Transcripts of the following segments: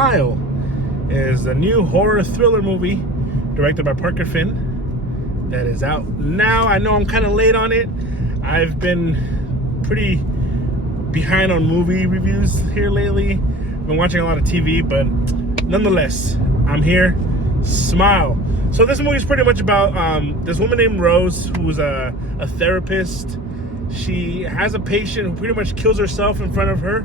Smile is a new horror thriller movie directed by Parker Finn that is out now. I know I'm kind of late on it. I've been pretty behind on movie reviews here lately. I've been watching a lot of TV, but nonetheless, I'm here. Smile. So this movie is pretty much about this woman named Rose, who's a therapist. She has a patient who pretty much kills herself in front of her.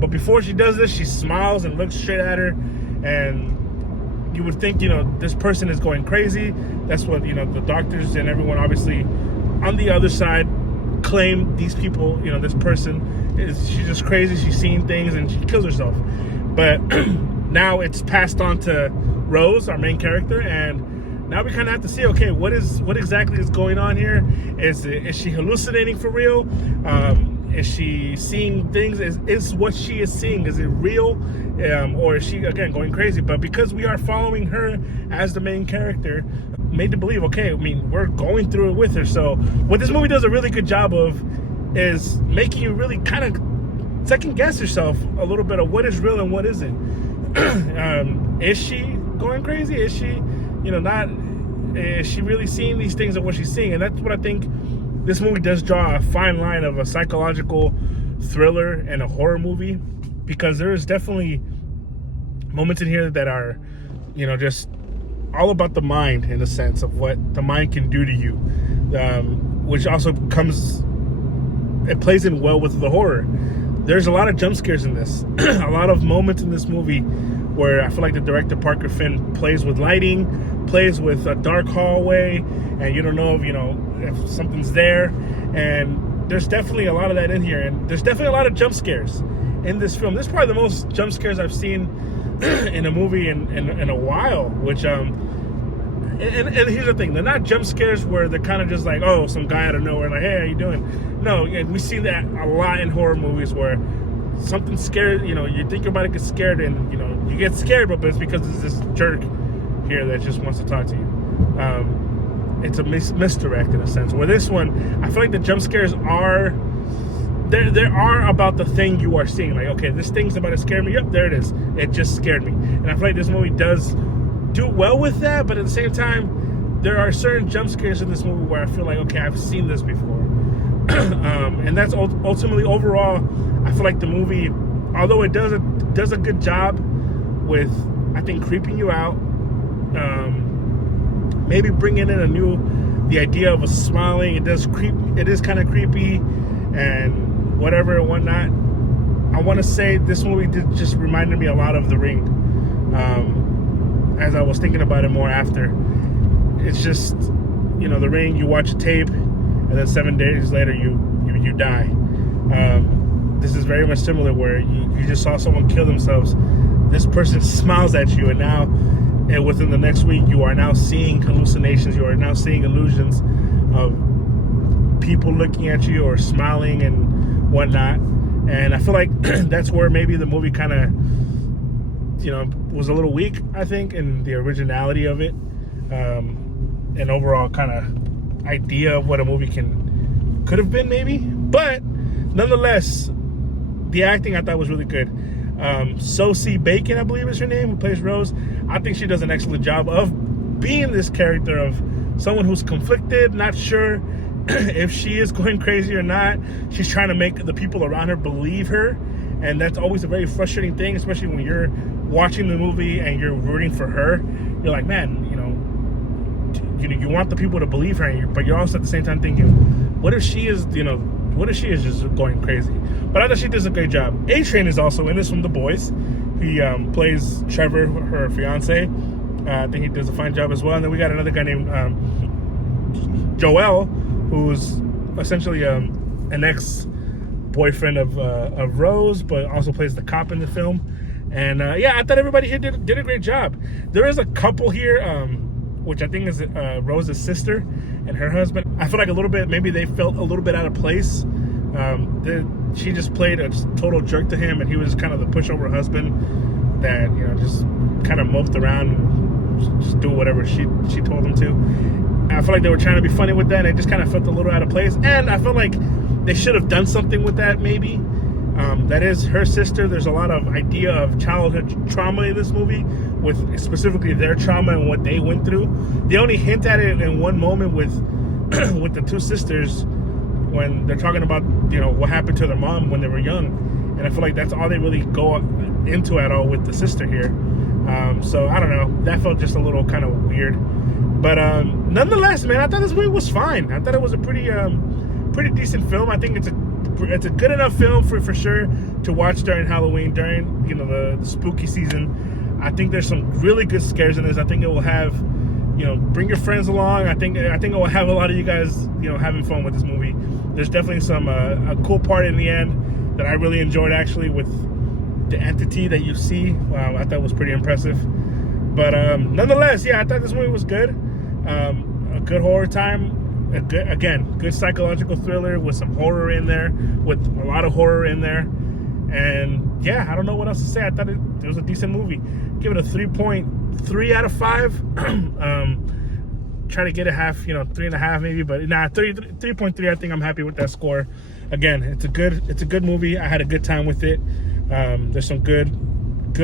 But before she does this, she smiles and looks straight at her. And you would think, this person is going crazy. That's what, the doctors and everyone obviously on the other side claim these people, this person she's just crazy. She's seeing things and she kills herself. But now it's passed on to Rose, our main character, and now we kind of have to see, okay, what exactly is going on here? Is she hallucinating for real? Is she seeing things? Is what she is seeing, is it real? Or is she, again, going crazy? But because we are following her as the main character, made to believe, okay, we're going through it with her. So what this movie does a really good job of is making you really kind of second guess yourself a little bit of what is real and what isn't. Is she going crazy? Is she, not? Is she really seeing these things and what she's seeing? And that's what I think this movie does draw a fine line of a psychological thriller and a horror movie, because there is definitely moments in here that are, just all about the mind, in the sense of what the mind can do to you, which also it plays in well with the horror. There's a lot of jump scares in this. A lot of moments in this movie where I feel like the director, Parker Finn, plays with lighting, plays with a dark hallway, and you don't know if something's there. And there's definitely a lot of that in here. And there's definitely a lot of jump scares in this film. This is probably the most jump scares I've seen in a movie in a while, which, and here's the thing, they're not jump scares where they're kind of just like, oh, some guy out of nowhere, like, hey, how you doing? No, we see that a lot in horror movies where something scared, you think you're about to get scared, and, you get scared, but it's because it's this jerk here that just wants to talk to you. It's a misdirect in a sense, where this one, I feel like the jump scares are, there are about the thing you are seeing. Like, okay, this thing's about to scare me. Yep, there it is. It just scared me. And I feel like this movie does do well with that, but at the same time, there are certain jump scares in this movie where I feel like, okay, I've seen this before. And that's ultimately, overall, I feel like the movie, although it does a good job with, I think, creeping you out, maybe bringing in the idea of a smiling. It is kind of creepy and whatever and whatnot. I want to say this movie just reminded me a lot of The Ring. As I was thinking about it more after, it's just, The Ring, you watch a tape, and then 7 days later you die. This is very much similar, where you just saw someone kill themselves. This person smiles at you, and now, and within the next week, you are now seeing hallucinations. You are now seeing illusions of people looking at you or smiling and whatnot. And I feel like that's where maybe the movie kind of, was a little weak, I think, in the originality of it, and overall kind of idea of what a movie could have been, maybe. But nonetheless, the acting I thought was really good. Sosie Bacon, I believe is her name, who plays Rose. I think she does an excellent job of being this character of someone who's conflicted, not sure if she is going crazy or not. She's trying to make the people around her believe her, and that's always a very frustrating thing, especially when you're watching the movie and you're rooting for her. You're like, man, you want the people to believe her, but you're also at the same time thinking, what if she is, just going crazy? But I thought she does a great job. A-Train is also in this from The Boys. He plays Trevor, her fiance. I think he does a fine job as well. And then we got another guy named Joel, who's essentially an ex-boyfriend of Rose, but also plays the cop in the film. And I thought everybody here did a great job. There is a couple here, which I think is Rose's sister and her husband. I feel like a little bit, maybe they felt a little bit out of place. She just played a total jerk to him, and he was kind of the pushover husband that, just kind of moped around and just do whatever she told him to. I feel like they were trying to be funny with that, and it just kind of felt a little out of place. And I feel like they should have done something with that, maybe. That is her sister. There's a lot of idea of childhood trauma in this movie, with specifically their trauma and what they went through. They only hint at it in one moment with with the two sisters when they're talking about, you know, what happened to their mom when they were young, and I feel like that's all they really go into at all with the sister here. So I don't know, that felt just a little kind of weird, but nonetheless, man, I thought this movie was fine. I thought it was a pretty decent film. I think it's a good enough film for sure to watch during Halloween, during, you know, the spooky season. I think there's some really good scares in this. I think it will have, you know, bring your friends along. I think it will have a lot of you guys, you know, having fun with this movie. There's definitely some a cool part in the end that I really enjoyed, actually, with the entity that you see. I thought was pretty impressive. But nonetheless, yeah, I thought this movie was good. A good horror time. Good psychological thriller with some horror in there, with a lot of horror in there. And yeah, I don't know what else to say. I thought it was a decent movie. Give it a 3.3 out of 5. Try to get a half, you know, 3.5 maybe, but nah, 3.3. I think I'm happy with that score. Again, it's a good movie. I had a good time with it. There's some good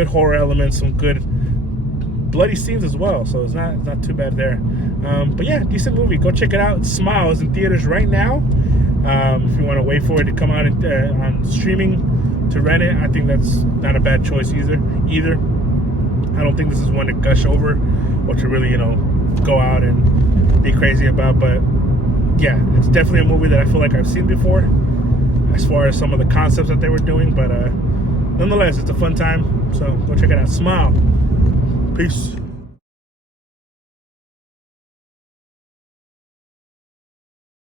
horror elements, some good bloody scenes as well, so it's not too bad there. But yeah, decent movie. Go check it out. Smile is in theaters right now. If you want to wait for it to come out on streaming to rent it, I think that's not a bad choice either. I don't think this is one to gush over or to really, you know, go out and be crazy about. But yeah, it's definitely a movie that I feel like I've seen before, as far as some of the concepts that they were doing. But nonetheless, it's a fun time. So go check it out. Smile. Peace.